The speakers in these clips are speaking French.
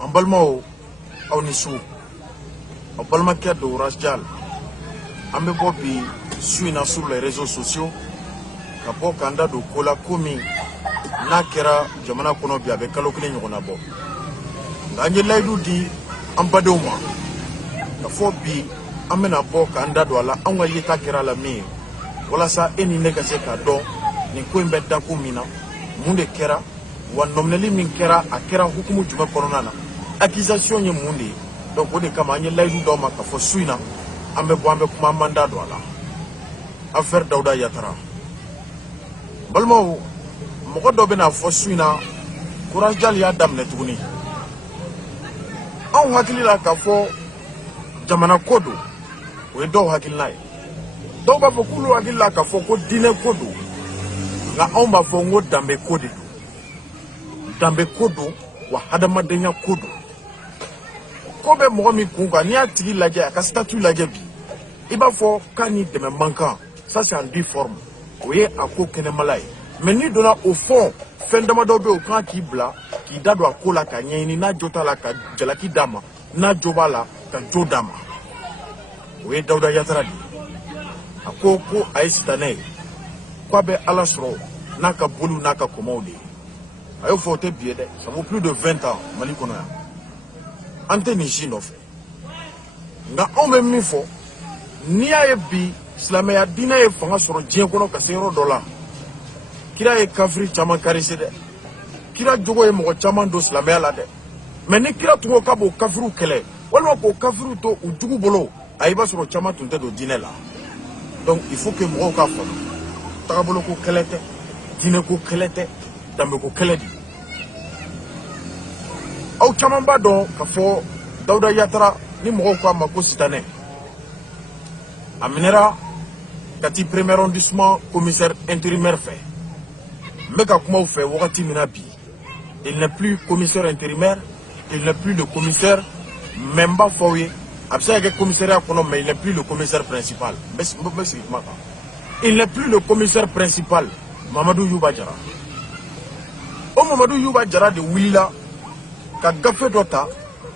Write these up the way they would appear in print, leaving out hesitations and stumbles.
En Balmao, on est sous. En Balmakia de Rajal, en Bebobi, suit sur les réseaux sociaux, Kapo Kanda de Kola Komi, Nakera, Jamana Konobi avec Kalokine Ronabo. L'Angela dit en Badoma, Kafobi, Amena Bo Kanda Douala, Anwaye Takera la Mir, voilà ça, Eni Negaseka don, Nikwembe Dakumina, Munde Kera, Wan Nomneli Minkera, Akera Hukumu Juma Koronana. Accusation ye mundi donc on est comme anye laydu do maka fo suina ambe bo ambe kuma manda do ala affaire Dawda Yatara balmo mo do bena fo suina courage jali ya damne tuguni on hakili la ka fo jamana kodo we do hakili nay do ba fo kulu hakili la ka fo ko dine kodo nga on ba fo ngo dambe kodo wa hadama denya kodo Kobe Momi Kunga, ni a tigi lajɛ a ka statut lajɛ bi i b'a fɔ k'a ni dɛmɛ man kan ça c'est en deux formes o ye a ko kɛnɛmala ye mais ni donna au fond fɛn damadɔ bɛ o kan k'i bila k'i da don a ko la ka ɲɛɲini n'a jo t'a la ka jalaki d'a ma n'a jo b'a la ka jo d'a ma o ye Dawda Yatara de a ko a ye sitanɛ ye k'a bɛ Ala sɔrɔ n'a ka boliw n'a ka kɔmɔw de ye a y'o fɔ o tɛ bi ye dɛ ça vaut plus de 20 ans Mali kɔnɔ yan ante ni si nɔfɛ nga anw bɛ min fɔ n'i y'a ye bi silamɛya diinɛ ye fanga sɔrɔ diɲɛ kɔnɔ ka se yɔrɔ dɔ la kira ye kafiri caman karise dɛ kira jogo ye mɔgɔ caman don silamɛya la dɛ mais ni kira tun ko k'a b'o kafiriw kɛlɛ walima k'o kafiriw to u jugu bolo a i b'a sɔrɔ caman tun tɛ don diinɛ la donc il faut que mɔgɔw k'a faamu tagabolo ko kɛlɛ tɛ diinɛ ko kɛlɛ tɛ danbe ko kɛlɛ de aw caman b'a dɔn k'a fɔ Dawda Yatara ni mɔgɔw k'a ma ko sitanɛ a minɛra Kati premier arrondissement commissaire intérimaire fɛ n bɛ ka kuma u fɛ wagati min na bi il n'est plus commissaire intérimaire il n'est plus le commissaire mais n b'a fɔ aw ye a bɛ se ka kɛ commissariat kɔnɔ mais il n'est plus le commissaire principal n bɛ sigi kuma kan il n'est plus le commissaire principal Mamadou Youba Jara o Mamadou Youba Jara de wulila ka gafe dɔ ta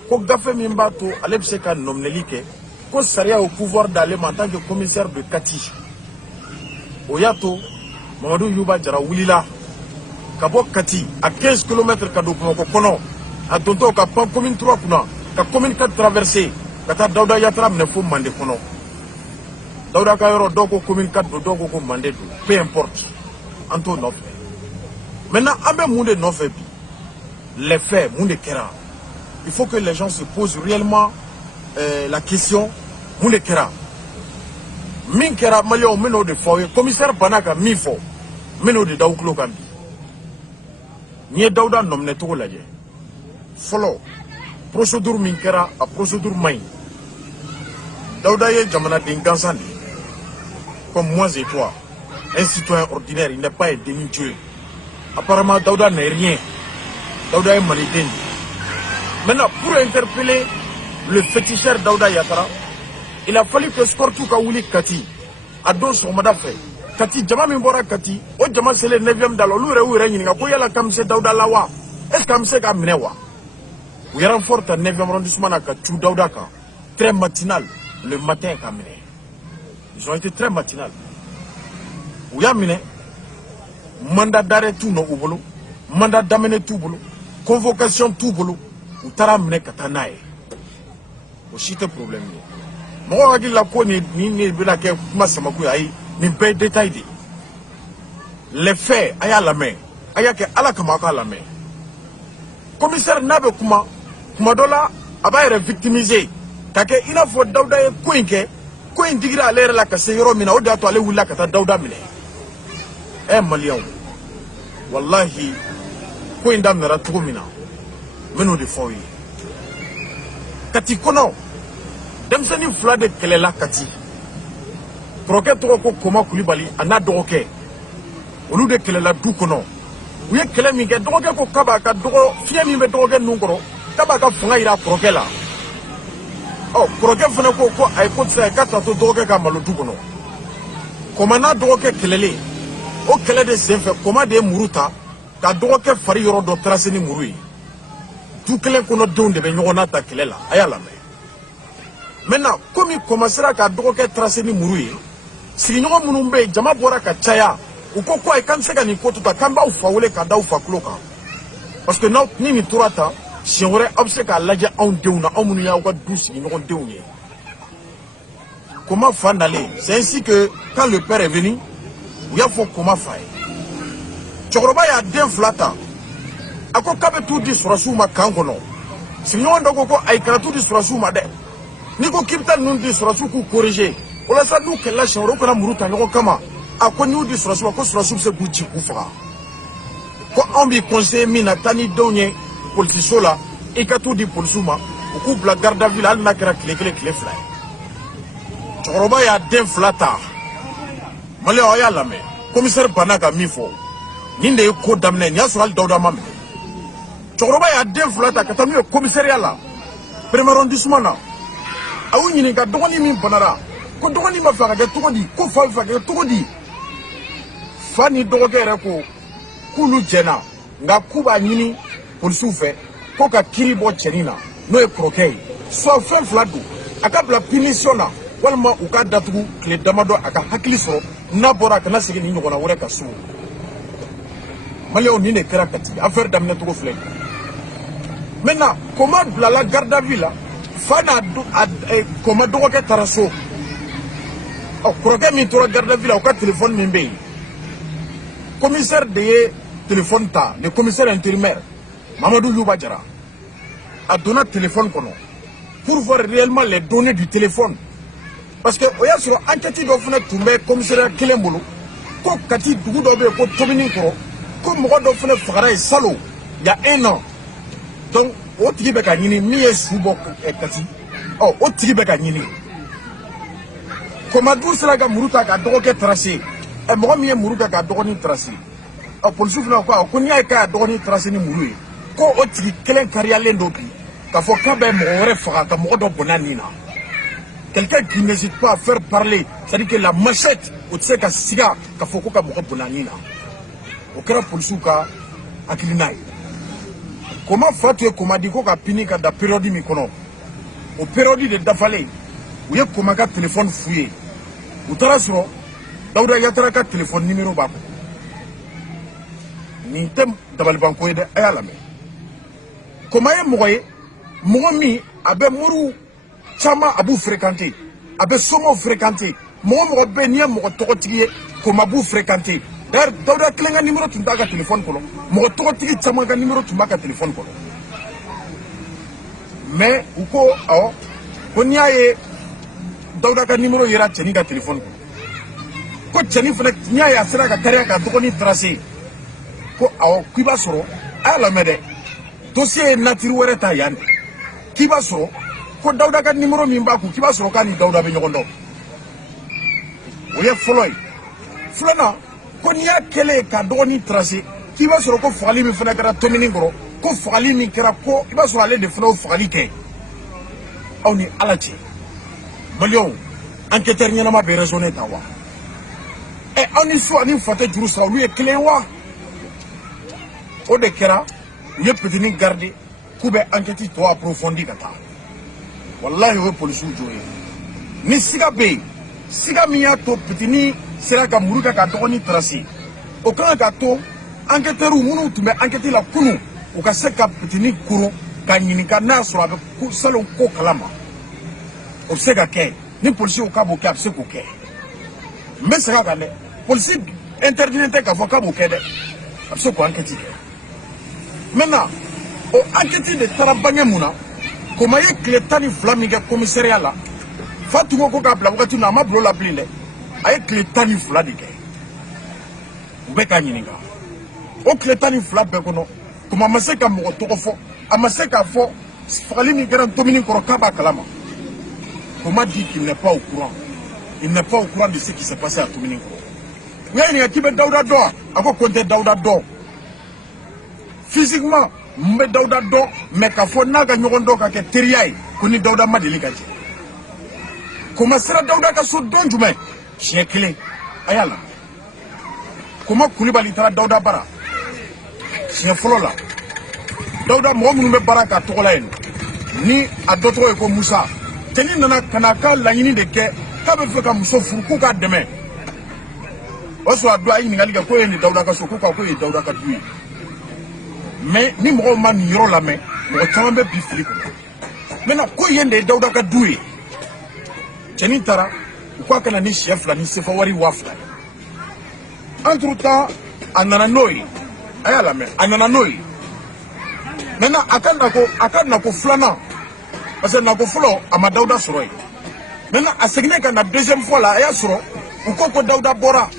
ko gafe min b'a to ale bɛ se ka nomineli kɛ ko sariya au pouvoir d'ale en tant que commissaire de Kati o y'a to Mamadou Youba Jara wulila ka bɔ Kati à 15 km ka don Bamakɔ kɔnɔ a dontɔ ka pan commune 3 kunna ka commune 4 traverser ka taa Dawda Yatara minɛ fo Mande kɔnɔ Dawda ka yɔrɔ dɔw ko commune 4 don dɔw ko Mande don peu importe an t'o nɔfɛ maintenant an bɛ mun de nɔfɛ bi les faits, il faut que les gens se posent réellement la question Moune Kera. Min Kera, Malio, Meno de Foye, commissaire Banaka, Mifo, Meno de Daouklo Kambi. Nye Dawda nomne to la follow procédure Min Kera à procédure Main. Dawda ye Jamana Dingansandi. Comme moi et toi, un citoyen ordinaire, il n'est pas un demi-dieu. Apparemment, Dawda n'est rien. Dawda est maliden. Maintenant, pour interpeller le féticheur Dawda Yatara, il a fallu que Skortou Kaouli Kati, a don son madafé. Kati, Jama Mimbora Kati, o Jama c'est le 9e dans l'Oulure ou Réunion, Koyala Kamse Dawda Lawa. Est-ce Kamse Kamnewa? Où il renforce un 9e arrondissement à Kachou Dawdaka, très matinal, le matin Kamene. Ils ont été très matinal. Où il y a miné, mandat d'arrêt tout non au mandat d'amener tout boulot. Convocation tout boulot ou tara mine katanae aussi te problème ni mo wagi la ko ni bila ke kuma samaku ai ni be détail di les faits aya la main aya ke ala kama ka la main commissaire nabe kuma dola aba victimisé ka ke ina fo Dawda e ko indigira alere la ka se yoro mina o da to ale wula ka ta Dawda mine Malion wallahi ko inda mera tugo mina meno de foyi Kati kono demsani fula de kelela Kati proket to ko Koma Kulibali ana doke olu de kelela du kono u ye kele min kɛ dɔgɔkɛ ko kaba ka dɔgɔ fiɲɛ min bɛ dɔgɔkɛ nun kɔrɔ kaba ka fanga yira kɔrɔkɛ la kɔrɔkɛ fana ko a ye ko tɛ k'a ta to dɔgɔkɛ ka malo du kɔnɔ Koma n'a dɔgɔkɛ kɛlɛlen o kɛlɛ de senfɛ Koma de ye muru ta ka dɔgɔkɛ fari yɔrɔ dɔ tracé ni muru ye du kelen kɔnɔ denw de bɛ ɲɔgɔn na ta kɛlɛ la a y'a lamɛn. Maintenant comme il commencera ka dɔgɔkɛ tracer ni muru ye sigiɲɔgɔn minnu bɛ yen jama bɔra ka caya u ko ko ayi k'an tɛ se ka nin ko to tan k'an b'aw fa wele ka da aw fa tulo kan parce que n'aw ni nin tora tan siɲɛ wɛrɛ aw bɛ se k'a lajɛ anw denw na anw minnu y'aw ka du sigiɲɔgɔn denw ye. Koma fa nalen c'est ainsi que quand le père est venu u y'a fɔ Koma fa ye cɛkɔrɔba y'a den fila ta a ko k'a bɛ t'u di sɔrɔsiw ma kan kɔnɔ sigiɲɔgɔn dɔ ko ayi kana t'u di sɔrɔsiw ma dɛ n'i ko k'i bɛ taa ninnu di sɔrɔsiw k'u corriger walasa n'u kɛlɛla siɲɛ wɛrɛ u kana muru ta ɲɔgɔn kama a ko n'i y'u di sɔrɔsiw ma ko sɔrɔsiw bɛ se k'u ci k'u faga ko anw b'i conseiller min na taa ni denw ye polisiso la i ka t'u di polisiw ma u k'u bila garde à vue la hali n'a kɛra tile kelen tile fila ye. Cɛkɔrɔba y'a den fila ta maliyɛnw a y'a lamɛn commissaire banna ka min fɔ nin de ye ko daminɛ nin y'a sɔrɔ hali Dawuda ma minɛ cɛkɔrɔba y'a den fila ta ka taa n'u ye commissariat la premier arrondissement na a y'u ɲininka dɔgɔnin min banara ko dɔgɔnin ma fɛ ka kɛ cogo di ko fa bɛ fɛ ka kɛ cogo di fa ni dɔgɔkɛ yɛrɛ ko k'olu jɛnna nka k'u b'a ɲini polisiw fɛ ko ka kiiri bɔ cɛnin na n'o ye kɔrɔkɛ ye soit fɛn fila don a ka bila punition na walima u ka datugu tile damadɔ a ka hakili sɔrɔ n'a bɔra a kana segin ni ɲɔgɔnna wɛrɛ ka so maliyɛnw nin de kɛra Kati affaire daminɛ cogo filɛ maintenant Koma bilala garde à vue la fa n'a Koma dɔgɔkɛ taara so kɔrɔkɛ min tora garde à vue la u ka téléphone min bɛ yen commissaire de ye téléphone ta le commissaire intérimaire Mamadou Youba Jara a donna téléphone kɔnɔ pour voir réellement les données du téléphone parce que o y'a sɔrɔ enquête dɔ fana tun bɛ commissariat kelen bolo ko Kati dugu dɔ bɛ yen ko Tomini kɔrɔ ko mɔgɔ dɔ fana fagara yen salon il y a 1 an donc o tigi bɛ ka ɲini min ye su bɔ Kati o tigi bɛ ka ɲini Komadu sera ka muru ta ka dɔgɔkɛ tracer mɔgɔ min ye muru kɛ ka dɔgɔnin tracer polisiw fana ko n'i y'a ye k'a ye dɔgɔnin tracer ni muru ye ko o tigi kelen kariyalen don bi k'a fɔ k'a bɛ mɔgɔ wɛrɛ faga ka mɔgɔ dɔ bɔnna nin na quelqu'un qui n'hésite pas à faire parler c'est-à-dire que la machette o tɛ se ka siga k'a fɔ ko ka mɔgɔ bɔnna nin na o kɛra polisiw ka hakilina ye Koma fa tun ye Koma di ko ka pini ka da période min kɔnɔ o période de dafalen u ye Koma ka téléphone f'u ye u taara sɔrɔ Dawuda Yatara ka téléphone numéro b'a kɔnɔ nin tɛ dabalibanko ye dɛ a y'a lamɛn Koma ye mɔgɔ ye mɔgɔ min a bɛ moriw caman a b'u fréquenter a bɛ somɔgɔw fréquenter mɔgɔ mɔgɔ bɛ yen n'i ye mɔgɔ tɔgɔtigi ye Koma b'u fréquenter d'ailleurs Dawuda kelen ka numéro tun t'a ka téléphone kɔnɔ mɔgɔ tɔgɔtigi caman ka numéro tun b'a ka téléphone kɔnɔ mais u ko awɔ ko n'i y'a ye Dawuda ka numéro yera cɛnin ka téléphone kɔnɔ ko cɛnin fana n'i y'a ye a sera ka kariya ka dɔgɔnin tracer ko awɔ k'i b'a sɔrɔ a y'a lamɛn dɛ dossier ye nature wɛrɛ ta yan k'i b'a sɔrɔ ko Dawuda ka numéro min b'a kun k'i b'a sɔrɔ k'a ni Dawuda bɛ ɲɔgɔn dɔn o ye fɔlɔ ye filanan ko n'i y'a kɛlen ye ka dɔgɔnin tracer k'i b'a sɔrɔ ko fagali min fana kɛra Tomini kɔrɔ ko fagali min kɛra ko i b'a sɔrɔ ale de fana y'o fagali kɛ aw ni Ala cɛ maliyɛnw enquêteur ɲɛnama bɛ raisonner ta wa aw ni su ani fa tɛ juru sara olu ye kelen ye wa o de kɛra u ye petini garder k'u bɛ enquête tɔ approfondi ka taa wallahi o ye polisiw jo ye ni siga bɛ yen siga min y'a to petini sera ka muru kɛ ka dɔgɔnin tracer o kan ka to enquêteurs minnu tun bɛ enquête la kunun u ka se ka petini koron ka ɲininka n'a y'a sɔrɔ a bɛ salon ko kalama o bɛ se ka kɛ ni polisiw k'a b'o kɛ a bɛ se k'o kɛ n bɛ segin a kan dɛ polisi interdit tɛ k'a fɔ k'a b'o kɛ dɛ a bɛ se k'o enquête kɛ maintenant o enquête de taara bange mun na Koma ye tile 12 min kɛ commissariat la fa tun ko k'a bila wagati min na a ma bila o la bilen dɛ a ye tile 12 de kɛ u bɛ k'a ɲininka o tile 12 bɛɛ kɔnɔ Koma ma se ka mɔgɔ tɔgɔ fɔ a ma se k'a fɔ fagali min kɛra Tomini kɔrɔ k'a b'a kalama Koma dit qu'il n'est pas au courant de ce qui s'est passé à Tomini kɔrɔ u y'a ɲininka k'i bɛ Dawuda dɔn a ko ko n tɛ Dawuda dɔn physiquement n bɛ Dawuda dɔn mais k'a fɔ n'a ka ɲɔgɔn dɔn ka kɛ teriya ye ko ni Dawuda ma deli ka jɛ Koma sera Dawuda ka so don jumɛn siɲɛ kelen a y'a la Koma Kulibali taara Dawuda bara siɲɛ fɔlɔ la Dawda mɔgɔ minnu bɛ baara k'a tɔgɔ la yen ni a dɔ tɔgɔ ye ko Musa cɛnin nana ka n'a ka laɲini de kɛ k'a bɛ fɛ ka muso furu k'u k'a dɛmɛ o y'a sɔrɔ a don a ye ɲininkali kɛ ko ye nin Dawuda ka so ko ko ye Dawuda ka du ye mais ni mɔgɔw ma nin yɔrɔ lamɛn mɔgɔ caman bɛ bi fili kɔnɔ maintenant ko yen de ye Dawuda ka du ye cɛnin taara u k'a kana ni sɛ 2 ni sefa wari 2000 ye entre temps a nana n'o ye a y'a lamɛn a nana n'o ye maintenant a ka nako filanan parce que nako fɔlɔ a ma Dawuda sɔrɔ yen maintenant a seginnen ka na deuxième fois la a y'a sɔrɔ u ko Dawuda bɔra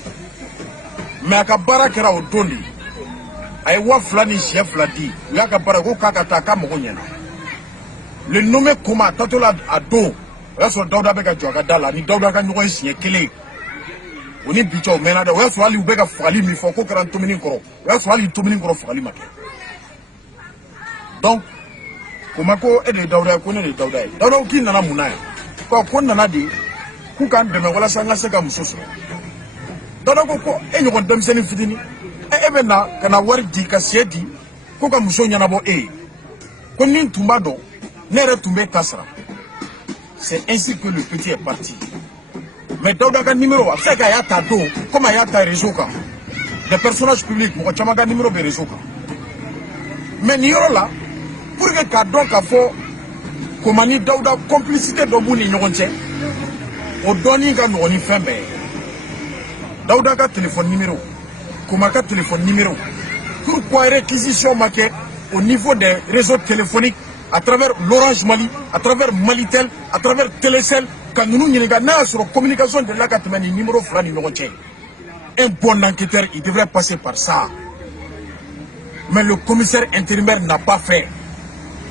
mais a ka baara kɛra o don de a ye 2000 ni sɛ 2 di u y'a ka baara ko k'a ka taa k'a mago ɲɛna le nommé Koma taatɔ la a don o y'a sɔrɔ Dawuda bɛ ka jɔ a ka da la ni Dawuda ka ɲɔgɔn siɲɛ 1 o ni bi cɛ o mɛnna dɛ o y'a sɔrɔ hali u bɛ ka fagali min fɔ ko kɛra ntomini kɔrɔ o y'a sɔrɔ hali ntomini kɔrɔ fagali ma kɛ donc Koma ko e de ye Dawuda ye ko ne de ye Dawuda ye Dawuda ko k'i nana mun na ye ko nana de k'u k'an dɛmɛ walasa n ka se ka muso sɔrɔ Dawuda ko e ɲɔgɔn denmisɛnnin fitinin e bɛ na ka na wari di ka sɛ di ko ka muso ɲɛnabɔ e ye ko ni tun b'a dɔn ne yɛrɛ tun bɛ ka sara c'est ainsi que le petit est parti mais Dawuda ka numéro a bɛ se k'a y'a ta don comme a y'a ta réseau kan des personnages publics mɔgɔ caman ka numéro bɛ réseau kan mais nin yɔrɔ la pour que k'a dɔn k'a fɔ Koma ni Dawuda complicité dɔ b'u ni ɲɔgɔn cɛ o dɔɔnin ka nɔgɔn ni fɛn bɛɛ ye Dawuda ka téléphone numéro Koma ka téléphone numéro pourquoi réquisition ma kɛ au niveau des réseaux téléphoniques à travers l'Orange Mali à travers Malitel à travers Télécel ka ninnu ɲininka n'a y'a sɔrɔ communication de la ka tɛmɛ ni numéro 2 ni ɲɔgɔn cɛ un bon enquêteur il devrait passer par ça mais le commissaire intérimaire n'a pas fait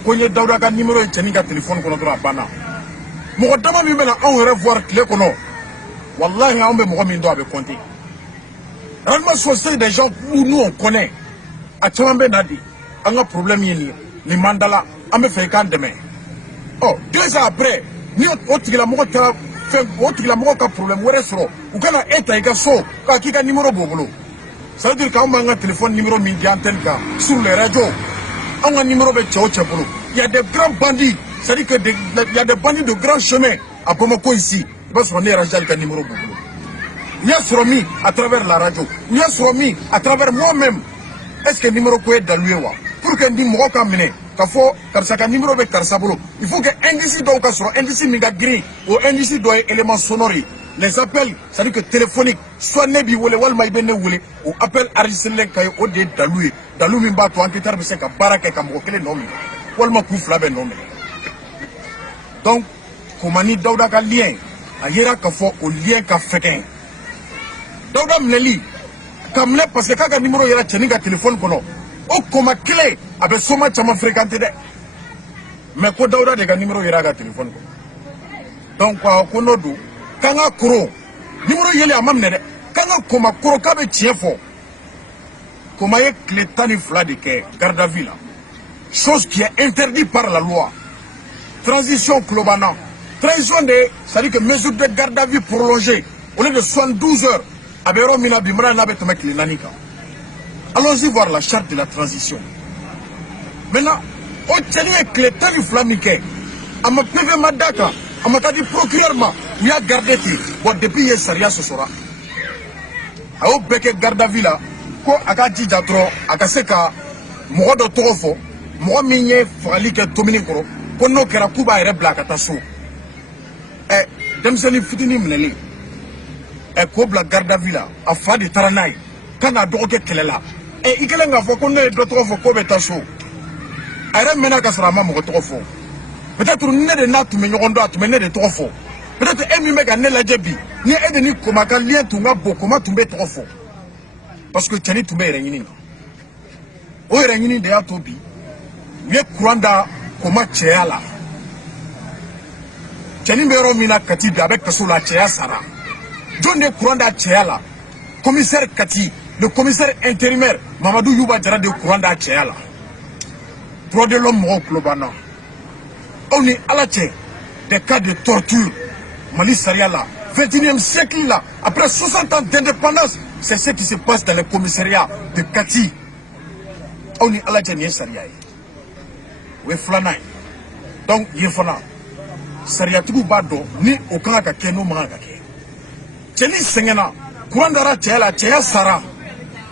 ko n ye Dawuda ka numéro ye cɛnin ka téléphone kɔnɔ dɔrɔn a banna mɔgɔ dama min bɛna anw yɛrɛ voir tile kɔnɔ wallahi anw bɛ mɔgɔ min dɔn a bɛ compter réellement c'est des gens où nous on connaît a caman bɛ na de an ka problème ye nin man da la an bɛ fɛ i k'an dɛmɛ 2 ans après ni o tigilamɔgɔ taara fɛn o tigilamɔgɔ ka problème wɛrɛ sɔrɔ u kana e ta i ka so k'i ka numéro b'o bolo ça veut dire k'anw b'an ka téléphone numéro min di antenne kan sur les radios anw ka numéro bɛ cɛ o cɛ bolo il y a des grands bandits c'est-à-dire que il y a des bandits de grands chemins à Bamako ici i b'a sɔrɔ ne yɛrɛ Jali ka numéro b'o bolo u y'a sɔrɔ min à travers la radio u y'a sɔrɔ min à travers moi-même est-ce que numéro ko ye dalu ye wa pour que ni mɔgɔ ka minɛ ka fɔ karisa ka numéro bɛ karisa bolo il faut que indice dɔw ka sɔrɔ indice min ka girin o indice dɔ ye élément sonore ye les appels c'est-à-dire que téléphonique soit ne b'i wele walima i bɛ ne wele o appel enregistré ka ye o de ye dalu ye dalu min b'a to enquêteur bɛ se ka baara kɛ ka mɔgɔ 1 nɔ minɛ walima k'u 2 bɛ nɔ minɛ donc Koma ni Dawuda ka lien a yera k'a fɔ o lien ka fɛgɛn Dawuda minɛli ka minɛ parce que k'a ka numéro yɛrɛ cɛnin ka téléphone kɔnɔ o Koma kelen a bɛ soma caman fréquenter dɛ mais ko Dawuda de ka numéro yɛrɛ a ka téléphone kɔnɔ donc ko n'o don k'an ka koron numéro yeli a ma minɛ dɛ k'an ka Koma koron k'a bɛ tiɲɛ fɔ Koma ye tile 12 de kɛ garde à vue la chose qui est interdite par la loi transition Klobana transition de c'est-à-dire que mesure de garde à vue prolongée au lieu de 72 heures a bɛ yɔrɔ min na bi mana n'a bɛ tɛmɛ tile 4 kan allons-y voir la charte de la transition maintenant o cɛnin ye tile 12 min kɛ a ma PV ma d'a kan a ma taa di procureur ma u y'a garder ten bon depuis ye sariya sɔsɔra a y'o bɛɛ kɛ garde à vue la ko a ka jija dɔrɔn a ka se ka mɔgɔ dɔ tɔgɔ fɔ mɔgɔ min ye fagali kɛ tomini kɔrɔ ko n'o kɛra k'u b'a yɛrɛ bila a ka taa so denmisɛnnin fitinin minɛlen k'o bila garde à vue la a fa de taara n'a ye ka n'a dɔgɔkɛ kɛlɛ la i kɛlen k'a fɔ ko ne ye dɔ tɔgɔ fɔ k'o bɛ taa so a yɛrɛ mɛnna ka sɔrɔ a ma mɔgɔ tɔgɔ fɔ peut-être ne de n'a tun bɛ ɲɔgɔn dɔn a tun bɛ ne de tɔgɔ fɔ peut-être e min bɛ ka ne lajɛ bi ni e de ni Koma ka lien tun ka bon Koma tun bɛ tɔgɔ fɔ parce que cɛnin tun bɛ yɛrɛ ɲini na o yɛrɛ ɲini de y'a to bi u ye courant da Koma cɛya la cɛnin bɛ yɔrɔ min na Kati bi a bɛ kaso la cɛya sara jɔn de ye courant da cɛya la commissaire Kati le commissaire intérimaire Mamadou Yuba Jara de courant da cɛya la droit de l'homme mɔgɔw tulo b'an na aw ni Ala cɛ des cas de torture Mali sariya la 21e siècle là après 60 ans d'indépendance c'est ce qui se passe dans les commissariats de Kati aw ni Ala cɛ nin ye sariya ye o ye filanan ye. Donc yen fana sariyatigiw b'a dɔn ni o kan ka kɛ n'o man ka kɛ. Cɛni sɛgɛnna courant dara cɛya la cɛya sara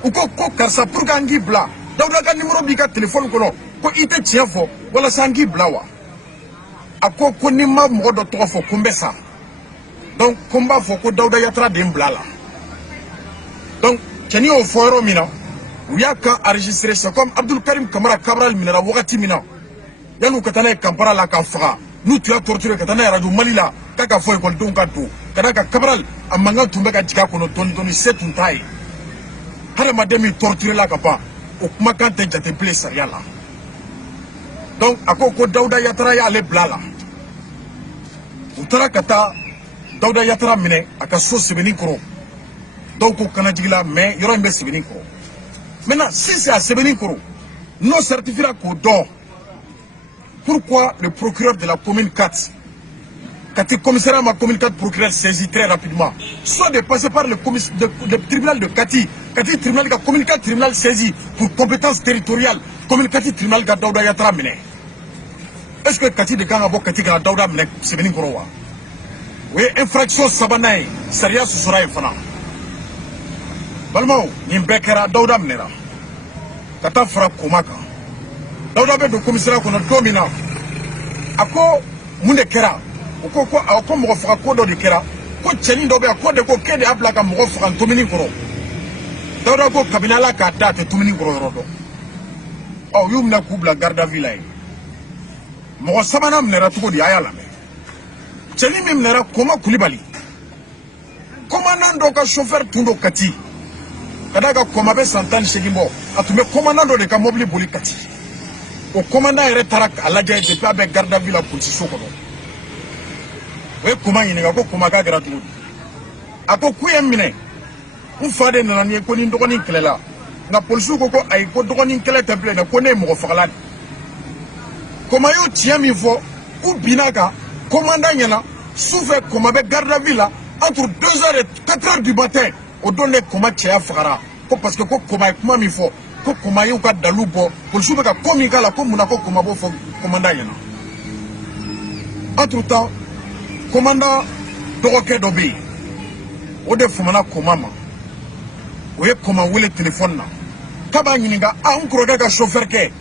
u ko karisa pour que an k'i bila Dawuda ka numéro b'i ka téléphone kɔnɔ ko i tɛ tiɲɛ fɔ walasa an k'i bila wa a ko ni ma mɔgɔ dɔ tɔgɔ fɔ ko n bɛ sa donc ko n b'a fɔ ko Dawuda Yatara de n bila la donc cɛni y'o fɔ yɔrɔ min na u y'a kan enregistré c'est comme Abdul Karim Kamara Cabral minɛra wagati min na yan'u ka taa n'a ye Kampala la k'a faga n'u tun y'a torturé ka taa n'a ye Radio Mali la k'a ka fɔ ekɔlidenw ka don ka d'a kan Cabral a mankan tun bɛ ka jigin a kɔnɔ dɔɔni dɔɔni se tun t'a ye hadamaden min torturé la ka ban o kumakan tɛ jate bilen sariya la donc a ko Dawuda Yatara y'ale bila la u taara ka taa Dawuda Yatara minɛ a ka so Sebenikɔrɔ dɔw ko Kanajigila mais yɔrɔ in bɛ Sebenikɔrɔ maintenant si c'est à Sebenikɔrɔ non certifiera k'o dɔn pourquoi le procureur de la commune 4 Kati commissariat ma commune 4 procureur saisi très rapidement soit de passer par le tribunal de Kati tribunal ka commune 4 tribunal saisi pour compétence territoriale commune 4 tribunal ka Dawuda Yatara minɛ est-ce que Kati de kan ka bɔ Kati ka Dawuda minɛ Sebenikɔrɔ wa o ye infraction sabanan ye sariya susura ye fana balimaw nin bɛɛ kɛra Dawuda minɛra ka taa fara koma kan Dawuda bɛ don commissariat kɔnɔ don min na a ko mun de kɛra o ko mɔgɔ faga ko dɔ de kɛra ko cɛnin dɔ bɛ yan ko de ko k'e de y'a bila ka mɔgɔ faga ntomini kɔrɔ Dawuda ko kabini Ala k'a da a tɛ tomini kɔrɔ yɔrɔ dɔn u y'u minɛ k'u bila garde à vue la yen mɔgɔ sabanan minɛra cogo di a y'a lamɛn cɛnin min minɛra Koma Kulibali commandant dɔ ka chauffeur tun don Kati ka d'a kan Koma bɛ san 18 bɔ a tun bɛ commandant dɔ de ka mobili boli Kati o commandant yɛrɛ taara a lajɛ depuis a bɛ garde à vue la polisiso kɔnɔ o ye Koma ɲininka ko Koma k'a kɛra cogo di a ko k'u ye n minɛ n fa de nana ni ye ko ni n dɔgɔnin kɛlɛla nka polisiw ko ayi ko dɔgɔnin kɛlɛ tɛ bilen dɛ ko ne ye mɔgɔ fagala de Koma y'o tiɲɛ min fɔ u binna kan commandant ɲɛna sufɛ Koma bɛ garde à vue la entre 2h et 4h du matin o don de Koma cɛya fagara ko parce que ko Koma ye kuma min fɔ ko Koma y'u ka dalu bɔ polisiw bɛ ka ko min k'a la ko munna ko Koma b'o fɔ commandant ɲɛna entre temps commandant dɔgɔkɛ dɔ bɛ yen o de famana Koma ma o ye Koma wele téléphone na k'a b'a ɲininka n kɔrɔkɛ ka chauffeur kɛ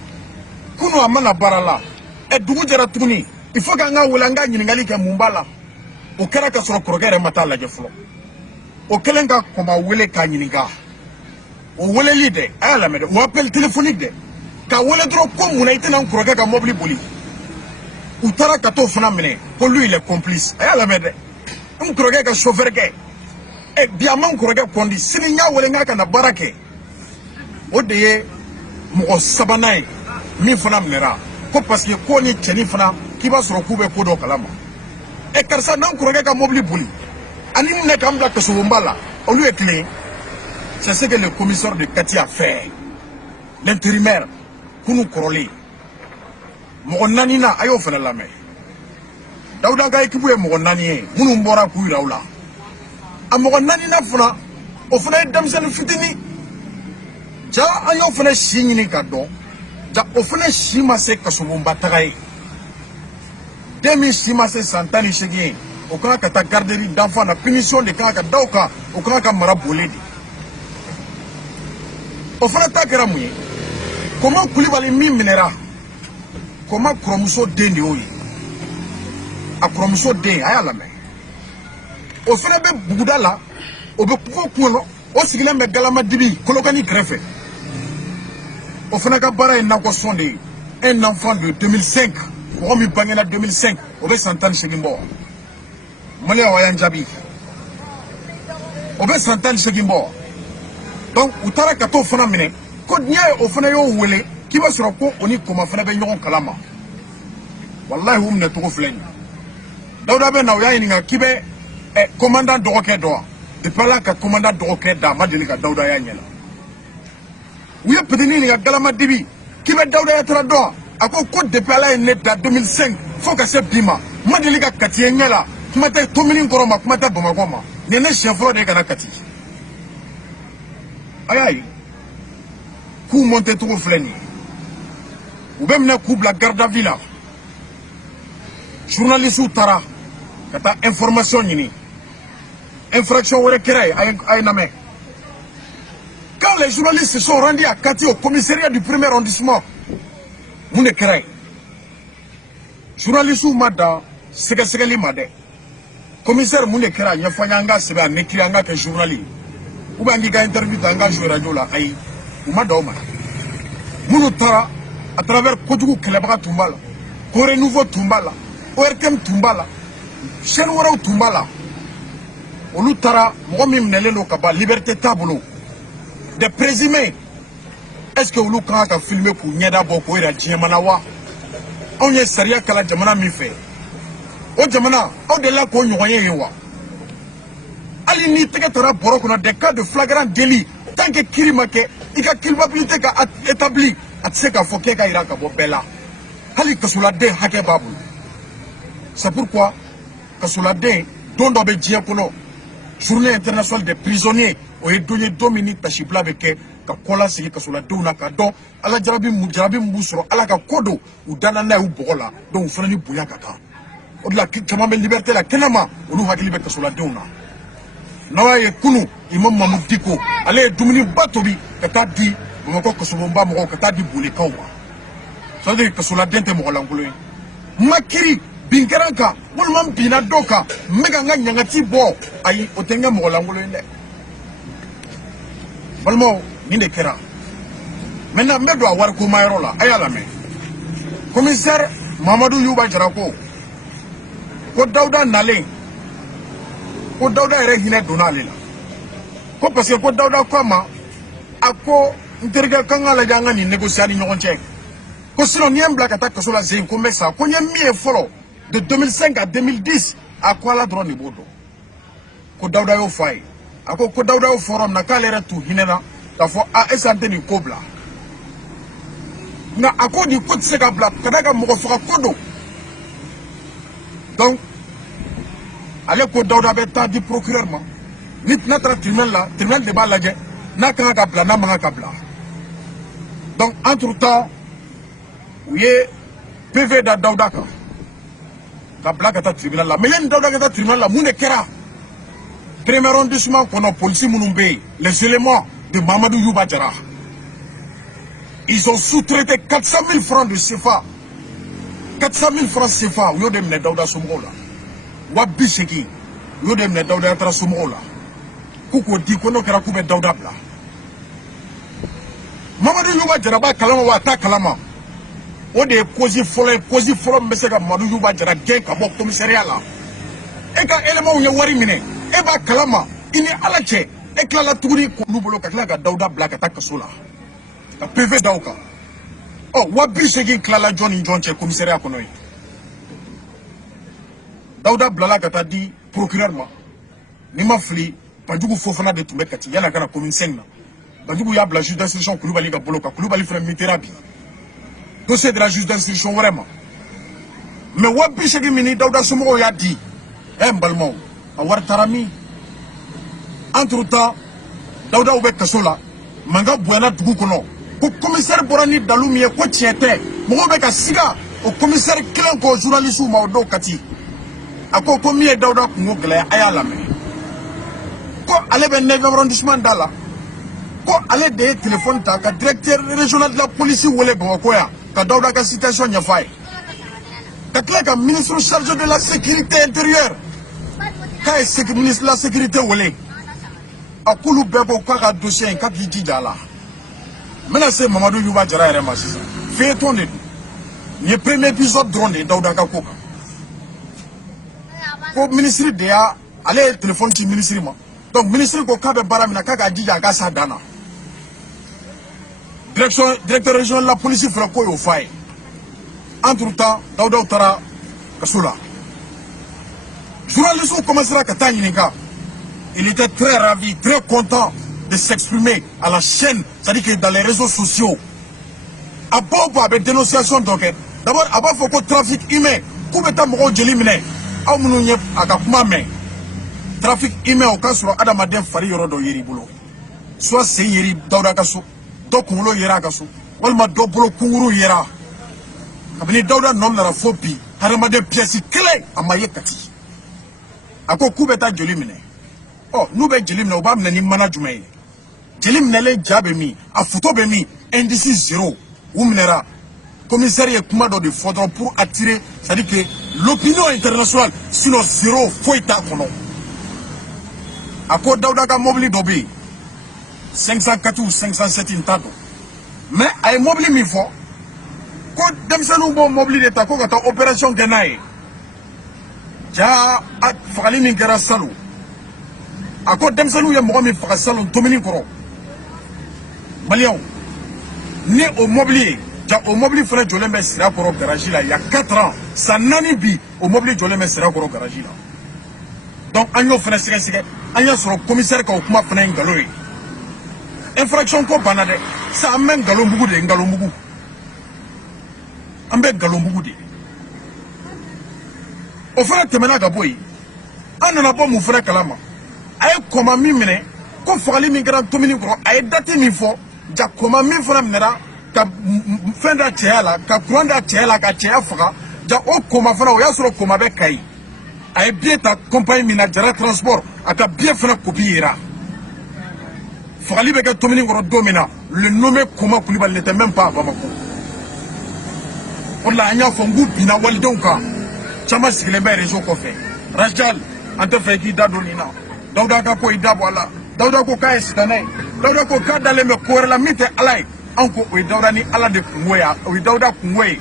kunu a mana baara la dugu jɛra tuguni il faut k'an ka wele an ka ɲininkali kɛ mun b'a la o kɛra ka sɔrɔ kɔrɔkɛ yɛrɛ ma taa lajɛ fɔlɔ o kɛlen ka Koma wele k'a ɲininka o weleli dɛ a y'a lamɛn dɛ o appel téléphonique dɛ ka wele dɔrɔn ko munna i tɛna n kɔrɔkɛ ka mobili boli u taara ka t'o fana minɛ ko lui il est complice a y'a lamɛn dɛ n kɔrɔkɛ ka chauffeur kɛ bi a ma n kɔrɔkɛ kɔndi sini n y'a wele n k'a ka na baara kɛ o de ye mɔgɔ sabanan ye min fana minɛra ko parce que ko ni cɛnin fana k'i b'a sɔrɔ k'u bɛ ko dɔ kalama karisa n'an kɔrɔkɛ ka mobili boli ani minɛ k'an bila kasobonba la olu ye kelen c'est ce que le commissaire de Kati a fait l'intérimaire kunu kɔrɔlen mɔgɔ naani na a y'o fana lamɛn Dawuda ka équipe ye mɔgɔ naani ye minnu bɔra k'u yira u la a mɔgɔ naani na fana o fana ye denmisɛnnin fitinin ja an y'o fana si ɲini ka dɔn ja o fana si ma se kasobonba taga ye den min si ma se san 18 ye o kan ka taa garderie d'enfant na punition de kan ka da o kan o kan ka mara bolen de o fana ta kɛra mun ye Koma Kulibali min minɛra Koma kɔrɔmuso den de y'o ye a kɔrɔmuso den a y'a lamɛn o fana bɛ buguda la o bɛ kungo kɔnɔ o sigilen bɛ Galamadibi Kolokani kɛrɛfɛ o fana ka baara ye nakɔ sɔn de ye un enfant de 2005 mɔgɔ min bangena 2005 o bɛ san 18 bɔ maliyɛnw a y'an jaabi o bɛ san 18 bɔ donc u taara ka t'o fana minɛ ko n'i y'a ye o fana y'o wele k'i b'a sɔrɔ ko o ni Koma fana bɛ ɲɔgɔn kalama walahi u minɛ cogo filɛ nin Dawuda bɛ na o y'a ɲininka k'i bɛ commandant dɔgɔkɛ dɔn wa depuis Ala ka commandant dɔgɔkɛ da a ma deli ka Dawuda y'a ɲɛna u ye petini ɲininka Galamadibi k'i bɛ Dawuda Yatara dɔn wa a ko depuis Ala ye ne da 2005 fo ka se bi ma ma deli ka Kati ye ɲɛ la kuma tɛ tomini kɔrɔ ma kuma tɛ Bamakɔ ma nin ye ne siɲɛ fɔlɔ de ye ka na Kati a y'a ye k'u monté cogo filɛ nin ye ou même ne couple la garde à vue là. Journaliste ou tara, kata information yini. Infraction ou récréé, aïe namé. Quand les journalistes se sont rendus à Kati au commissariat du premier arrondissement, vous ne créez. Journaliste ou mada, c'est made. Commissaire Moune Kera, il y a Fanyanga, c'est un écrianga que journaliste. Ou bien il y a interview dans jouer radio là, aïe, ou madama. Mounotara, à travers Kodou Kelebra Tumbala, Coré Nouveau Tumbala, ORKM Tumbala, Chenwara Tumbala, Olutara, Momim Neleno Kaba, Liberté Tabolo, des présumés. Est-ce que Oluka a filmé pour Nyada Boko et la Djemanawa? On est sérieux que la Djemana m'y fait. Au Djemana, au-delà qu'on y voyait Yewa. Ali ni Tekatara Borokona, des cas de flagrant délit, tant que Kirimake, il y a culpabilité établie, à Tseka Fokeka Iraka Bobella. Ali Kasulade Hake Babu. C'est pourquoi Kasulade, dont doit être Kono, journée internationale des prisonniers, au donné Dominique Tachibla Beke, Kakola Sigi Kasulade ou Nakadon, à la Jarabi Mousro, à la Kakodo, ou Danana ou Bola, dont Frani Bouyakaka. Au-delà de liberté, la Kenama, ou nous Hakilibe Kasulade ou Na. Nawaye Kunu, Imam Mamoudiko, allez, Dominique Batobi, Katadi, Moko Kosobomba Moko, Katadi Boulekawa. Ça veut dire que sur la dente Mokolangolo. Makiri, Binkaranka, Wolman Pinadoka, Meganga Nyangati Bo, Aïe, Otenga Mokolangolo. Balmo, Nindekera. Maintenant, je dois avoir comme Maïrola, Ayalame. Commissaire Mamadou Yuba Jarako, Kodauda Nale, Kodauda Rehine Donalila. Parce que Kodauda Kama, Ako, Interga Kanga la Yangani négocier à Tchèque. Sinon, il y a un blague attaque sur la Zéin comme ça. Quand il y a mis un follow de 2005 à 2010, à quoi la drone est bodo? Kodauda au faille. À quoi Kodauda au forum n'a qu'à l'air tout, Hinena, la fois à Essanteni Kobla. N'a à quoi du côté Segabla, Kadaka Mokofra Kodo. Donc, allez Kodauda Beta dit procureur. Nit notre tribunal de Balagé, n'a qu'un Kabla, n'a pas Kabla. Donc, entre-temps, oui, PV d'Aoudaka. Kabla Kata tribunal là. Mais les Daoudaka tribunal là, Moune Kera. Premier arrondissement qu'on a police Mounoumbe, les éléments de Mamadou Yuba Djara. Ils ont sous-traité 400 000 francs de CFA. 400 000 francs CFA, où ils ont Daouda Soumro là. Wabi Seki, où ils ont Daouda Soumro là. Koukou dit qu'on a Kerakoube Daouda là. Mamadou Yuba Djara, Kalama Wata Kalama. On est cosy follow, mais c'est que Mamadou Yuba Djara gagne comme commissariat là. Et quand élément où il y a Warimine, et bah Kalama, il est à la tché, et que la tournée qu'on nous bloque, là, Daouda Black attaque Sola. La PV Daouka. Oh, Wabi Seki Klala Johnny John, commissariat Konoï. Daouda Black a dit, procureur, Nima Fli, Padjougou Fofana de Toumekati, Yana Kana commune 5. Padjougou Yab la juge d'instruction, Kouloubali Gaboloka, Kouloubali Frère thérapie. C'est de la juge d'instruction vraiment. Mais Wabi Shegimini, Daouda Soumro a dit, Balmont, à Wartarami. Entre-temps, Daouda Oubek Kassola, Manga Bouana Tougoukono, au commissaire Borani Daloumi, quoi tiété, Moubek Siga, au commissaire Klanko, journaliste ou Maudo Kati. À quoi commis Daouda Koumoukle, Ayalame. Quoi aller vers 9e arrondissement d'Ala. Quoi aller des téléphones, ta directeur régional de la police ou les Bankoya. Quand Daouda ka citation n'y a pas. Quand le ministre chargé de la sécurité intérieure, quand le ministre de la sécurité ou les, à Koulou Beko Kaka dossier, quand il dit là. Maintenant c'est Mamadou Yuba Djara et Remassisa. Fais tourner. Le premier épisode drone de Daouda Kakoka. Au ministre de a, allez téléphone du ministre. Donc ministre ko Kabe Baramina Kaka dit à Gassa Dana. Directeur régional de la police Franco au faille. Entre-temps, Daouda Outara Kassoula. Journaliste commencera à Kataninika. Il était très ravi, très content de s'exprimer à la chaîne, c'est-à-dire que dans les réseaux sociaux. À Boba, avec dénonciation d'enquête. D'abord, il faut que trafic humain, Koubeta Moro Djelimine, Aoumounouye Akakumame. Trafic humain au cas sur Adamadem Fari Yorodo Yeribulo. Soit c'est Yeri Daouda Kassou, Dokulo Yera Kassou, Walma Dobolo Kunguru Yera. kabini Dawuda nom na fo bi haramade pièce clé amaye kati ako kubeta joli mine oh nous be jeli mine o ba mine ni mana jumay jeli mine le jabe mi a photo be mi indice 0 ou minera commissaire est kuma de faudra pour attirer, c'est-à-dire que l'opinion internationale sinon 0 faut être kono ako Dawuda ka mobili dobi 504 ou 507 intado mais ay mobili mi fo ko demselu bo mobili de ta ko ta opération kenaye ja fagali min kera salu ako demselu ye mo mi faga salu tomini koro malion ni au mobilier au mobile frère Jolem sera pour garage là il y a 4 ans ça nani bi au mobile Jolem sera pour garage là donc agno frère c'est agno sur le commissaire ka okuma fana ngalo infraction ko banade ça amène ngalo mbugu de ngalo mbugu ambe ngalo mbugu de o frère temena ga boy anana bo mu frère kalama ay koma mi mine ko fagali mi grand tomini ko ay date mi fo ja koma mi frère mera ka fenda tiela ka kwanda tiela ka tia faga ja o koma fana o yasoro koma be kai ay bien ta compagnie mina jara transport aka bien fana kopiera fagali be ka tomini ngoro domina le nommé Koma Koulibaly n'était même pas à Bamako on l'a nya fongu bina waldonka chama sigile be réseau ko fait Rajal ante fe ki dadolina Dawuda ka ko idabo ala Dawuda ko ka esitane Dawuda ko ka dale me ko la mite alay anko o Dawuda ni ala de kungoya o Dawuda kungoye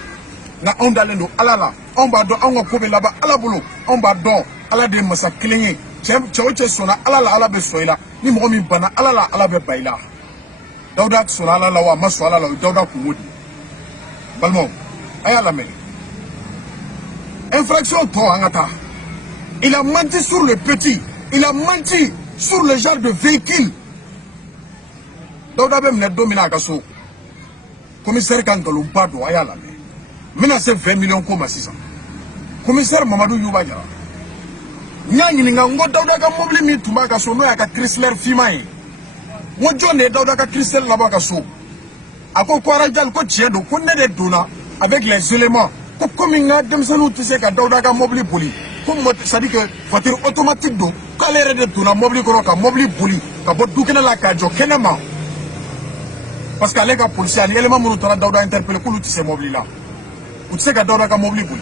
na on dalendo ala la on ba do on ko be laba ala bulu on ba do ala de masa kilingi che sona ala la ala be soila ni mo mi bana ala la ala be baila Dawuda sona ala la wa maso ala la Dawuda kungodi balmo ayala me infraction to angata il a menti sur le petit il a menti sur le genre de véhicule Dawuda be mne domina kaso commissaire Kangalo Bado ayala me mina se 20 millions ko masisa commissaire Mamadou Yuba Jara nyani ninga ngo Dawuda ka mobile mi tumba kaso no ya ka Chrysler Fimae wo jonne Dawuda ka Chrysler la ba kaso ako ko Rajal ko chiedo ko ne de dona avec les éléments ko komi nga demsanu tise ka Dawuda ka mobile boli ko ça dit que voiture automatique do ka lere de dona mobile ko ka mobile boli ka bo dukena la ka jo kenema parce que les gars policiers les éléments nous tara Dawuda interpellé ko tise mobile là ou tise ka Dawuda ka mobile boli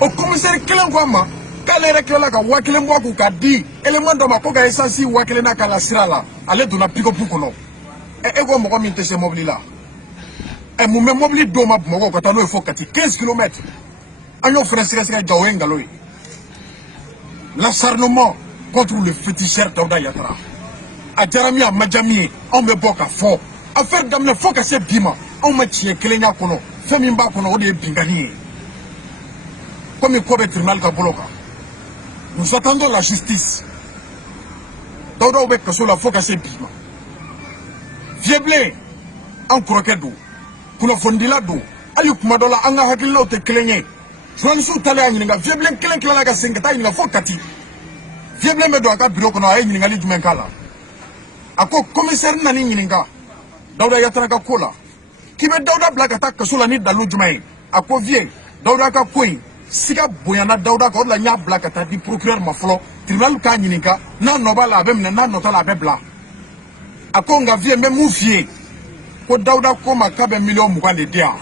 au commissaire kelen ko ma ka lere kala ka wakile mbo ko ka di élément do ma ko ka essence wakile na ka la sira la ale dona pick up ko no e go mo ko min tise mobile là et mon mobile do ma mo ko tano faut 15 km agno frère jawe ngalo l'acharnement contre le féticheur Dawuda Yatara a jarami a majami on me boka fo affaire damne faut que c'est bima on me tient kelenya kono femi mba kono o de bingani comme ko be tribunal ka boloka nous attendons la justice Dawuda be kaso la faut que c'est bima vieblé en croquedo kuno fondila do ali kuma dola anga hakillo te kelenye journaliste tale anyi nga vieblé kelen kala ka sengata ni fo kati vieblé me do aka bureau kono ay ni ngali jumen kala ako commissaire nani nyininga Dawuda Yatara ka kola kibe Dawuda blaga ta kaso la ni dalu jumay ako vie Dawuda ka koyi siga boyana Dawuda ka la nya blaga ta di procureur ma flo tribunal ka nyininga na no bala be na nota la be bla ako nga vie me mu vie ko Dawuda ko makabe million mu kwande dia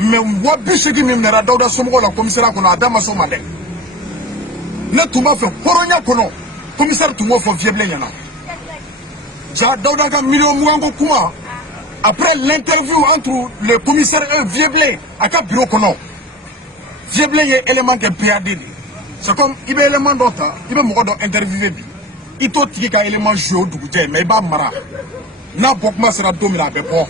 mais wa bishigi mi mera Dawuda somo la commissaire ko na adama so made ne tuma fe horonya kono commissaire tumo fo vieble nyana ja Dawuda ka million mu ngo kuma après l'interview entre le commissaire et vieble aka bureau kono vieble ye élément que PAD c'est comme ibe élément d'ota ibe mo do interviewer bi ito tiki ka élément jouer duguje mais ba mara na bokma sera domina be bon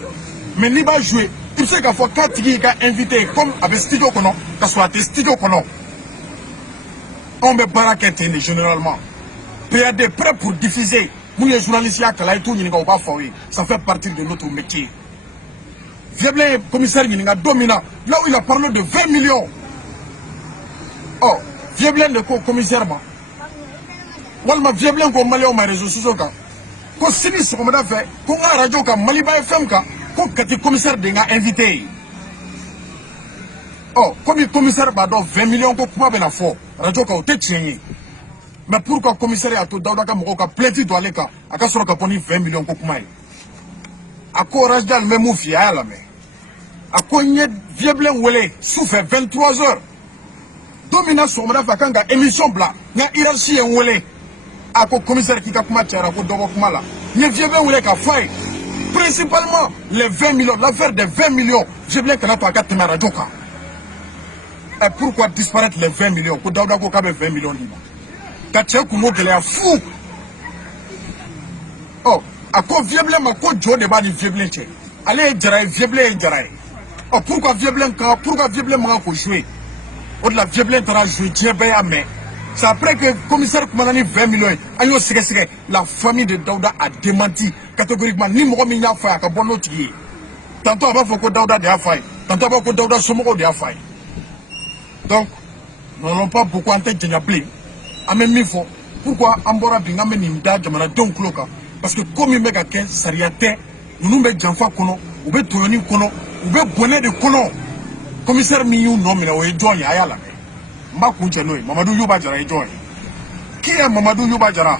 mais ni ba jouer il sait qu'à fois quand il a invité comme avec studio kono que soit studio kono on me baraquette généralement PAD prêt pour diffuser nous les journalistes ya kala tout ni ba fawi ça fait partie de notre métier Vieblé commissaire ni nga domina là où il a parlé de 20 millions oh Vieblé le commissaire ma walma Vieblé ko malio ma réseaux sociaux ka ko sini so ko da fait ko nga radio ka Maliba FM ka ko kati commissaire de nga invité Oh, comme le commissaire Bado 20 millions ko kuma bena fo radio ka o te tienye. Mais pourquoi le commissaire a tout Daouda ka moko ka plainte to aleka aka soro ka poni 20 millions ko kuma. Ako Rajdal me moufi ala me. Ako nye vieblen wele souffre 23 heures. Domina somra fa kanga émission bla nya hiérarchie en wele. Ako commissaire qui ka kuma tiara ko dobo kuma la. Nye vieblen wele ka fay. Principalement les 20 millions, l'affaire des 20 millions. Je voulais que la toi ka radio ka. Et pourquoi disparaître les 20 millions? Pour Daouda ko kabe 20 millions liba. Kache kumo gele a fou. Oh, ako viable ma ko jo de ba di viable che. Allez jara viable jara. Oh, pourquoi viable ma ko jouer? O de la viable tara jouer djebe ya mais. C'est après que le commissaire Koumanani 20 millions. Ayo sege la famille de Daouda a démenti catégoriquement ni mo mi nya fa ka bonno tiye. Tantôt aba foko Daouda de a faille. Tantôt aba ko Daouda somoko de a faille. Donc, nous n'avons pas beaucoup en tête de blé. Pourquoi Ambora Bingame Nimda Jamana Don Kloka? Parce que comme il m'a dit, Sariate, nous mettons Janfa Kono, ou be Toyoni Kono, ou be Bonnet de Kono. Commissaire Miyou nomina ou Edjoy Ayala. Makunchanoy, Mamadou Yuba Jara Edjoy. Qui est Mamadou Yuba Jara?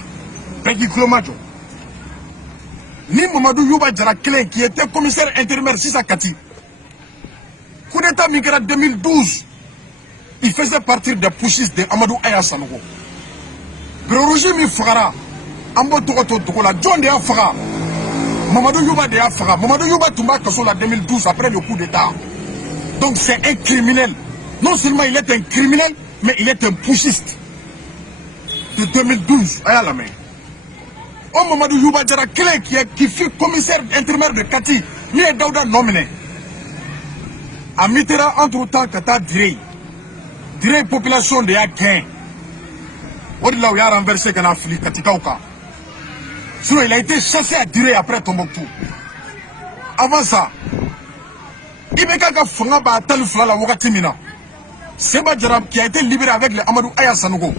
Peggy Klomajo. Ni Mamadou Yuba Jara Clé qui était commissaire intérimaire Sisa Kati. Coup d'état Migra 2012. Il faisait partir des pushistes de Amadou Aya Sanogo. Broroji mi fagara. Ambo Togoto Togola. John de Afara. Mamadou Yuba de Afara. Mamadou Yuba Toumba Kasola 2012 après le coup d'état. Donc c'est un criminel. Non seulement il est un criminel, mais il est un pushiste. De 2012. Aya la main. Oh Mamadou Yuba Djara Kele qui fut commissaire intérimaire de Kati. Ni est Daouda nominé. A Mitera entre-temps Kata Direi. Direi population de Yakin. Au-delà où il a renversé Kanafili, Katikauka. Sinon, il a été chassé à Direi après Tombouctou. Avant ça, Ibeka Fanga Batal Flala Wakatimina. Seba Djarab qui a été libéré avec le Amadou Aya Sanogo.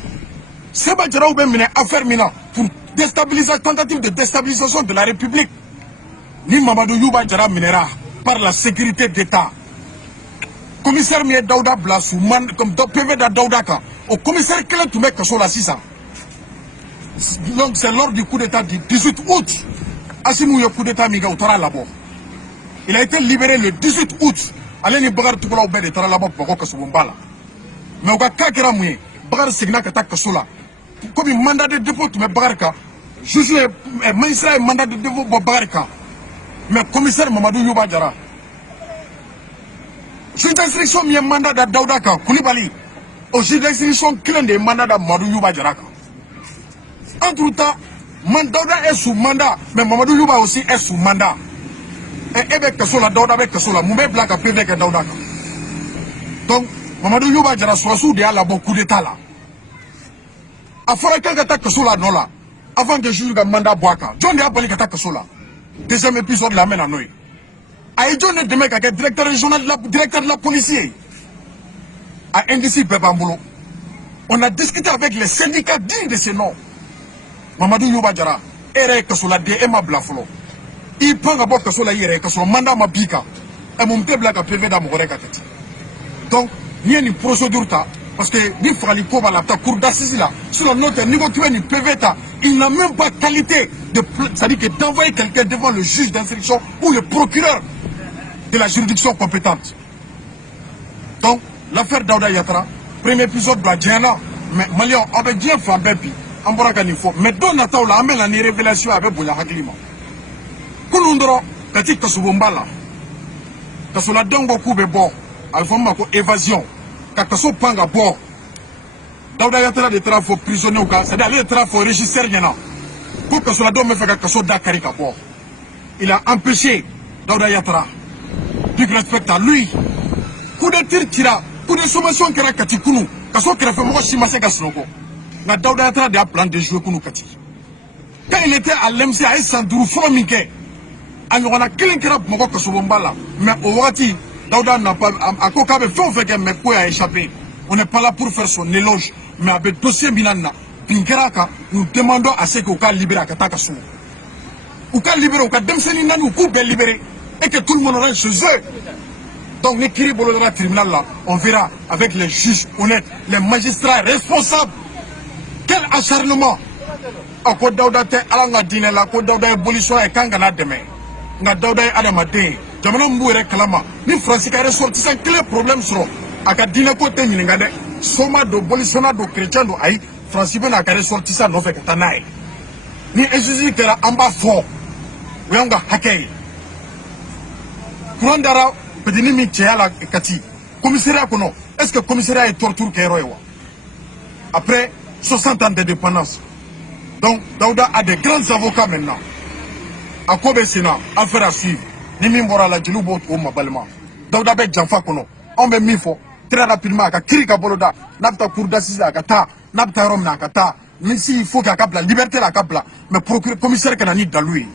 Seba Djarab mené affaire Mina pour déstabiliser, tentative de déstabilisation de la République. Ni Mamadou Yuba Djarab Minera par la sécurité d'État. Commissaire Mie Daouda Blasou, comme PV da Daoudaka, au commissaire Kele Toumé Kassola 600. Donc c'est lors du coup d'état du 18 août. Asimou le coup d'état Miga Outara Labo. Il a été libéré le 18 août. Allez ni Bagar Toukola Oubé de Tara Labo pour Kassobombala. Mais au cas Kakera Mouye, Bagar Signa Kata Kassola. Comme un mandat de dépôt Toumé Bagarka, juge et magistrat et mandat de dépôt pour Bagarka. Mais commissaire Mamadou Yuba Djara. Juge d'instruction mi mandat de Daoudaka, Koulibaly. Au juge d'instruction clé de mandat de Mamadou Yuba Djaraka. Entre-temps, Daouda est sous mandat, mais Mamadou Yuba aussi est sous mandat. Et Ebe Kassola, Daouda avec Kassola, Moumé Blaka PV que Daoudaka. Donc, Mamadou Yuba Djara soit sous de la beaucoup d'état là. Afin que Kata Kassola non là, avant que juge le mandat Boaka, John de Abali Kata Kassola. Deuxième épisode la mène à nous. Aïdjon est demain qu'un directeur régional, directeur de la police. À NDC Bebamboulou. On a discuté avec les syndicats dignes de ce nom. Mamadou Yuba Djara, Ere Kassola de Emma Blafolo. Il prend d'abord Kassola Ere Kassola, mandat Mabika. Et mon table a PV d'Amoré Kakati. Donc, il y a une procédure, parce que il faut aller pour la cour d'assises là. Sur notre niveau qui est une PV, il n'a même pas qualité de. C'est-à-dire que d'envoyer quelqu'un devant le juge d'instruction ou le procureur de la juridiction compétente. Donc, l'affaire Daouda Yatra, premier épisode de Diana, mais Malion avait bien fait un bépi, en Boraganifo. Mais dans la taula, amène la révélation avec Bouya Haglima. Koulundro, Kati Kasubumbala, Kasula Dongo Koube Bo, Alphama évasion, Kakaso Panga Bo, Daouda Yatra de travaux prisonniers, c'est-à-dire les travaux régisseurs Yana, pour Kasula Dome fait Kakaso Dakarika Bo. Il a empêché Daouda Yatra. Big respect à lui. Coup de tir tira, coup de sommation qui a Kati Kounou, Kaso qui a fait moi Simase Gaslogo. La Daouda Yatra a plan de jouer Kounou Kati. Quand il était à l'MC à Sandourou Fomike, on a quelqu'un qui a Moko Kasobombala. Mais au Wati, Daouda n'a pas. À Kokabe, fait que Meko a échappé. On n'est pas là pour faire son éloge. Mais avec dossier Minana, Pinkeraka, nous demandons à ce qu'Oka libère Katakassou. Oka libère Oka Demseni Nanou, Koube libéré. Et que tout le monde rentre chez eux. Donc, les kiri bolo dans le tribunal là, on verra avec les juges honnêtes, les magistrats responsables. Quel acharnement! A ko Dawuda tɛ ala ka diinɛ la ko Dawuda ye abolition ye kan kana dɛmɛ nka Dawuda ye adamaden ye jamana min b'u yɛrɛ kalama ni Faransi ka ressortissant kelen problème sɔrɔ a ka diinɛ ko tɛ ɲininka dɛ soma don bolisionna don chrétien don ayi Faransi bɛna a ka ressortissant nɔfɛ ka taa n'a ye ni injustice kɛra an b'a fɔ o y'anw ka hakɛ ye courant dara bedini min cɛya la Kati commissariat kɔnɔ est-ce que commissariat ye torture kɛyɔrɔ ye wa après 60 ans d'indépendance. Donc, Dawuda a des grands avocats maintenant. À Kobe Sénat, affaire à suivre. Ni min bora la jelu bot o mabalma. Dawuda be janfa kono. On be mi fo très rapidement ka kiri ka boloda. Nabta cour d'assises ka ta, nabta rom na ka ta. Même s'il faut ka kabla liberté la kabla, mais procureur commissaire kana ni dalui.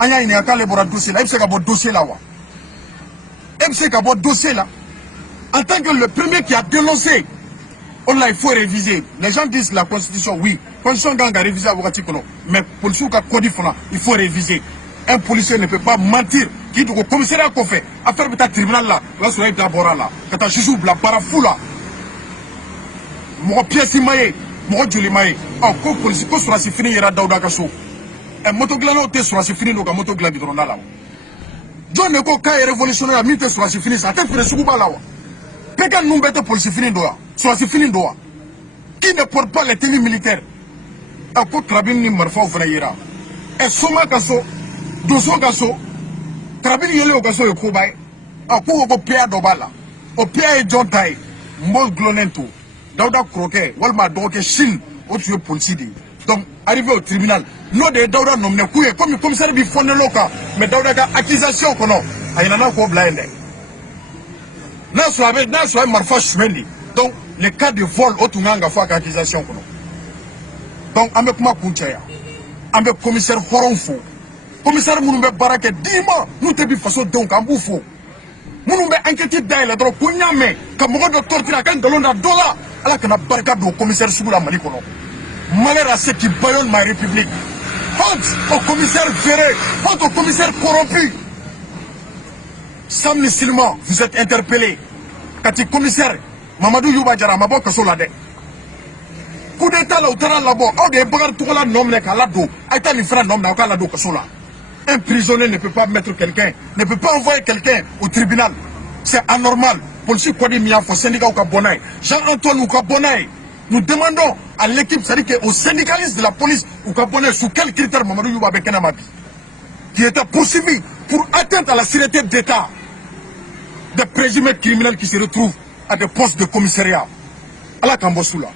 Anya ina ka le bora dossier là, il se ka bo dossier là wa. MC ka bo dossier là. En tant que le premier qui a dénoncé, oh là, il faut réviser. Les gens disent la constitution, oui. La constitution gagne à réviser à Ougatikono. Mais pour le code, il faut réviser. Un policier ne peut pas mentir. Qui dit au commissariat qu'on fait, affaire de ta tribunal là, là, sur la bora là, quand tu joues la parafou là, mon pièce maye, mon joli maye, en quoi policier, quoi sera fini, il y aura Dawuda Kasso. Un motoglano, tu sera fini, donc un motoglano de là. John Neko, quand il est révolutionnaire, il y a sera fini, ça t'a fait le souba là. Pékin nous bête policier fini doa. Soit c'est fini doa. Qui ne porte pas les tenues militaires. A ko Trabini ni marfa o fana yira. E soma kaso, doso kaso, Trabini yele o kaso e ko bay. A ko ko pea do bala. O pea e jontai. Mbol glonento. Dawuda croquet, walma doke Chine, o tué policier di. Donc arrivé au tribunal, no de Dawuda nomne kouye comme le commissaire bi fonne loka, mais Dawuda ka accusation kono. Ayana ko blinde. Na so marfa chmendi. Donc les cas de vol au Tunganga fois accusation. Donc avec ma kunchaya, avec commissaire Horonfo, commissaire Mounoumbe Barake, dis-moi, nous te bi façon donc en bouffon. Mounoumbe enquêté d'ailleurs, donc Kounyame, comme on doit torturer quand Galonda Dola, alors qu'on a barricade au commissaire Souboula Malikono. Malheur à ceux qui baillonnent ma république. Honte au commissaire Ferré, honte au commissaire corrompu. Sam Nissilman, vous êtes interpellé. Quand il commissaire, Mamadou Youba Djara, Mabo Kasolade. Coup d'état là, au terrain là-bas, on est bagarre tout la nom n'est qu'à la dos. Aïta ni frère nom n'a qu'à la dos Kasola. Un prisonnier ne peut pas mettre quelqu'un, ne peut pas envoyer quelqu'un au tribunal. C'est anormal. Policier Kwadi Mianfo, syndicat ou Kabonaï, Jean-Antoine ou Kabonaï. Nous demandons à l'équipe, c'est-à-dire aux syndicalistes de la police ou Kabonaï, sous quels critères Mamadou Youba Bekenamabi, qui était poursuivi pour atteinte à la sûreté d'État, des présumés criminels qui se retrouvent à des postes de commissariat. À la Kambosoula.